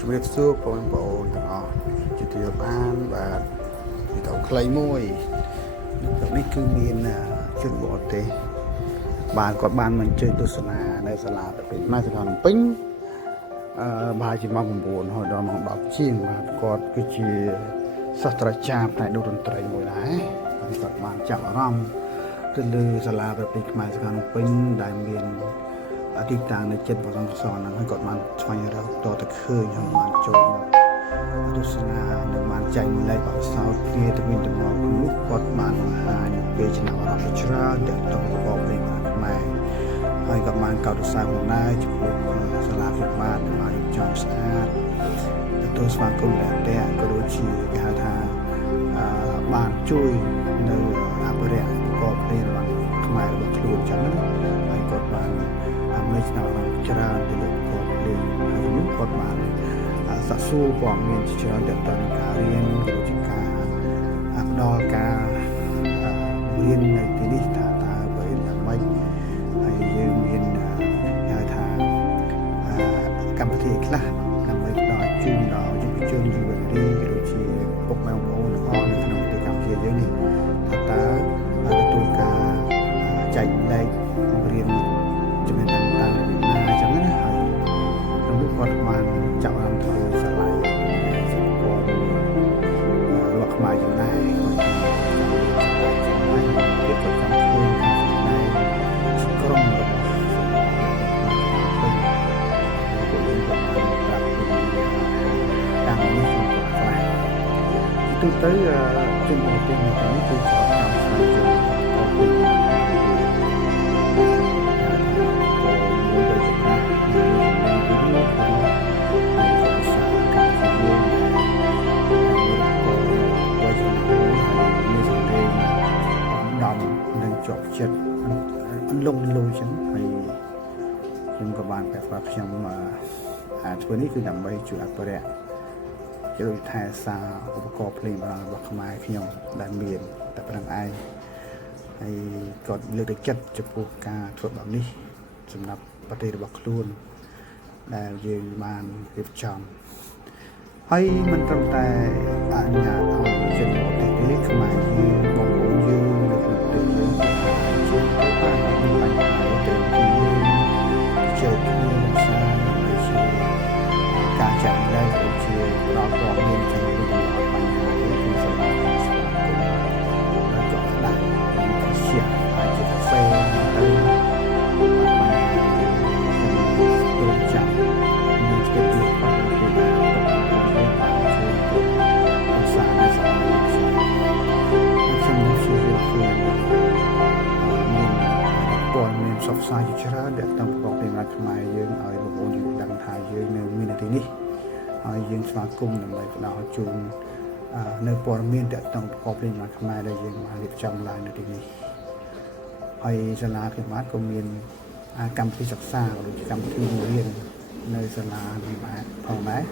ជំរាបសួរបងប្អូនទាំងអស់ជាទីរាប់អានបាទវីដេអូខ្លីមួយនេះគឺមានជនបរទេសបាទគាត់បានមកអញ្ជើញទស្សនានៅសាលាប្រទេសម៉ែសាលាភ្នំពេញបាទជាម៉ោង9ហើយដល់ម៉ោង10ជាងបាទគាត់គឺជាសាស្ត្រាចារ្យផ្នែកតន្ត្រីមួយដែរហើយគាត់បានចាប់អារម្មណ៍ទៅលើសាលាប្រទេសខ្មែរសាលាភ្នំពេញដែលមានទីតាំងនៅចិត្តបរំសនហ្នឹងគាត់បានស្វែងរកតទៅឃើញហើយបានចូលមកទស្សនានិងបានចែកលេខបទពិសោធន៍គ្នាទៅវិញទៅមកនោះគាត់បានបង្ហាញពីចំណាប់អារម្មណ៍ច្រើនដែលទៅប្រកបដោយខ្មែរហើយក៏បានកោតសរសើរផងដែរចំពោះសាលាភិបាលដែលបានរៀបចំស្អាតទទួលស្វាគមន៍តែក៏ដូចជាគេហៅថាបានជួយនៅអភិរក្សប្រកបដោយរបស់ខ្មែររបស់ខ្លួនចឹងណាហើយគាត់បានមានចំណាប់អារម្មណ៍ច្រើនទៅលើប្រកបដោយហើយនោះគាត់បានសាកសួរព័ត៌មានច្រើនទាក់ទងនឹងការរៀនក៏ដូចជាការផ្ដល់ការរៀននៅទីនេះតើរៀនយ៉ាងម៉េចហើយយើងមានហៅថាកម្មវិធីខ្លះដើម្បីផ្ដល់ជូនដល់យុវជនយុវតីក៏ដូចជាពុកម៉ែបងប្អូនទាំងអស់នៅក្នុងប្រទេសកម្ពុជាយើងនេះតើទទួលការចែកលេខរៀនចំណេះដឹងតាមណាអញ្ចឹងណាហើយក្នុងនោះគាត់បានចាប់អារម្មណ៍ទៅសាលាសិល្បៈរបស់ខ្មែរយ៉ាងណាគាត់ចង់ធ្វើការនៅក្រុមរបស់ពួកយើងក៏បានប្រាប់ពីតាមនេះខ្ញុំក៏ខ្លះទូទៅជនបរទេសនៅទីនេះគឺគាត់ចង់ស្វែងយល់ពីជាប់ចិត្តអន្លង់លុយចឹងហើយខ្ញុំក៏បានប្រាប់ខ្ញុំធ្វើនេះគឺដើម្បីជួយអភិរក្សជួយថែសារឧបករណ៍ភ្លេងបុរាណរបស់ខ្មែរខ្ញុំដែលមានតែប៉ុណ្្នឹងឯងហើយក៏លើកទឹកចិត្តចំពោះការធ្វើបែបនេះសម្រាប់ប្រទេសរបស់ខ្លួនដែលយើងបានរៀបចំហើយមិនត្រឹមតែអនុញ្ញាតឲ្យជនបរទេសទេខ្មែរយើងបងប្អូនយើងនៅក្នុងប្រទេសយើងជួយបានមានបញ្ហាទៅជាគ្នាសារជាការចាក់លេខដូចជាដល់ព័ត៌មានជំនួយដល់បញ្ហានេះគឺសម្រាប់ការស្វាគមន៍ហើយក៏ដាក់វិទ្យាអាចជាកាហ្វេទៅបញ្ហាទូរចាប់មានស្គីពីផងគឺបានសារនៅសាលាខ្ញុំនឹងជួយជួយមានព័ត៌មានផ្សព្វផ្សាយជាច្រើនដែលតាមប្រកបដោយខ្មែរយើងឲ្យបងប្អូនយើងដឹងថាយើងនៅមានទីនេះហើយយើងស្វាគមន៍ដើម្បីផ្ដល់ជូននៅព័ត៌មានដែលតាមប្រកបដោយខ្មែរដែលយើងបានរៀបចំឡើងនៅទីនេះហើយសាលាភិបាលក៏មានកម្មវិធីសិក្សាឬកម្មវិធីរៀននៅសាលាភិបាលផងដែរ